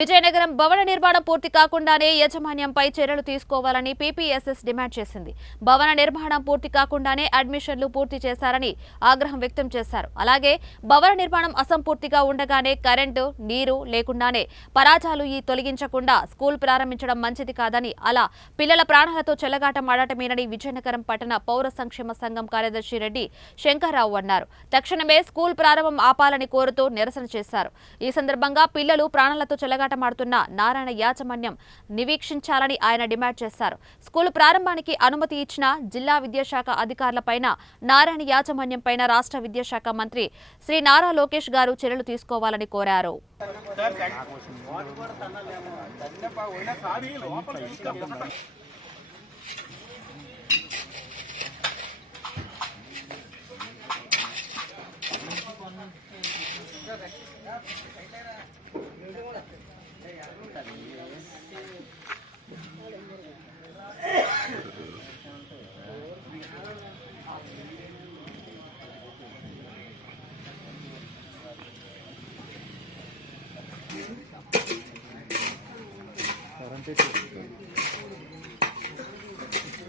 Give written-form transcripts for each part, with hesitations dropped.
విజయనగరం భవన నిర్మాణం పూర్తి కాకుండానే యాజమాన్యంపై చర్యలు తీసుకోవాలని పీపీఎస్ఎస్ డిమాండ్ చేసింది. భవన నిర్మాణం పూర్తి కాకుండానే అడ్మిషన్లు పూర్తి చేశారని ఆగ్రహం వ్యక్తం చేశారు. అలాగే భవన నిర్మాణం అసంపూర్తిగా ఉండగానే కరెంటు, నీరు లేకుండానే పరాజాలు తొలగించకుండా స్కూల్ ప్రారంభించడం మంచిది కాదని, అలా పిల్లల ప్రాణాలతో చెలగాటం ఆడటమేనని విజయనగరం పట్టణ పౌర సంక్షేమ సంఘం కార్యదర్శి రెడ్డి శంకర్రావు అన్నారు. తక్షణమే స్కూల్ ప్రారంభం ఆపాలని కోరుతూ నిరసన చేశారు. ఈ సందర్భంగా పిల్లలు ప్రాణాలతో చెలగాటమాడుతున్న నారాయణ యాజమాన్యం నిరీక్షించాలని ఆయన డిమాండ్ చేశారు. స్కూల్ ప్రారంభానికి అనుమతి ఇచ్చిన జిల్లా విద్యాశాఖ అధికారులపైన, నారాయణ యాజమాన్యంపైన రాష్ట్ర విద్యాశాఖ మంత్రి శ్రీ నారా లోకేష్ గారు చర్యలు తీసుకోవాలని కోరారు.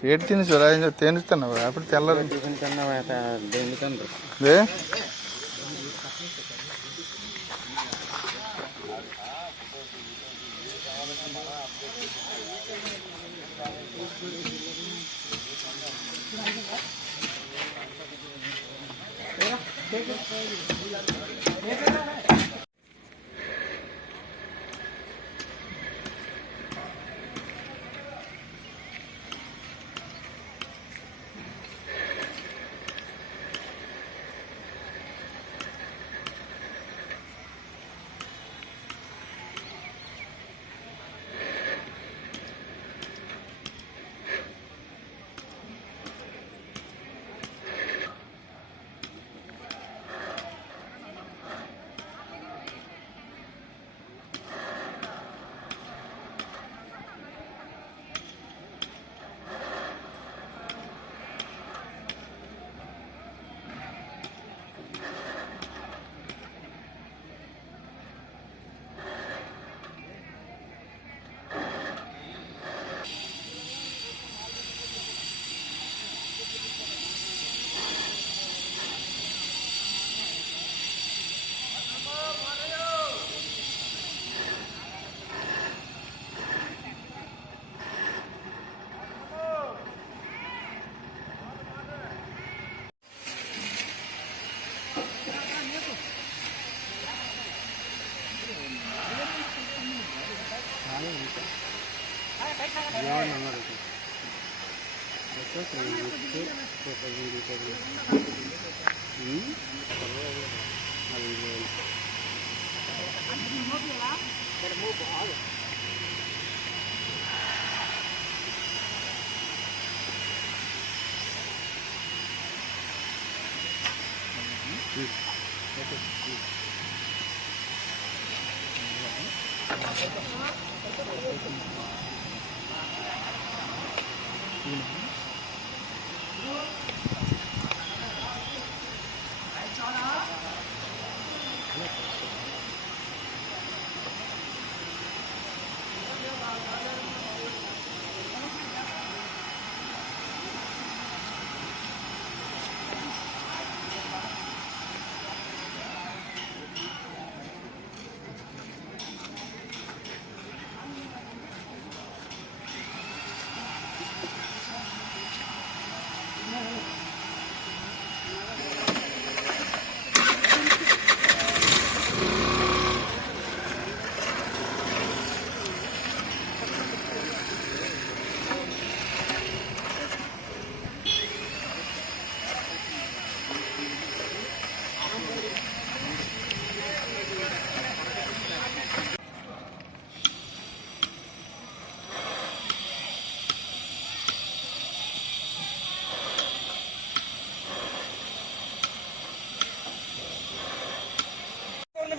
ఏడు తినేసారా తేనిస్తున్నావు అప్పుడు తెల్లరు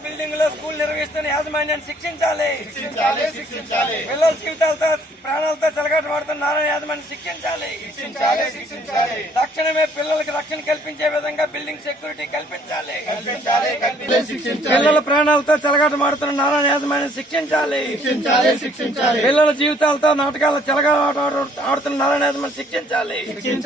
బిల్డింగ్ లో స్కూల్ నిర్వహిస్తున్న ఆడుతున్న యాజమాన్యాన్ని శిక్షించాలి. పిల్లల జీవితాలతో ప్రాణాలతో చెలగాటమాడుతున్న నారాయణ యాజమాన్యాన్ని శిక్షించాలి. తక్షణమే పిల్లలకు రక్షణ కల్పించే విధంగా బిల్డింగ్ సెక్యూరిటీ కల్పించాలి. పిల్లల ప్రాణాలతో చెలగాటమాడుతున్న నారాయణ యాజమాన్యాన్ని శిక్షించాలి. పిల్లల జీవితాలతో నాటకాల చెలగాట ఆడుతున్న నారాయణ యాజమాన్యాన్ని శిక్షించాలి.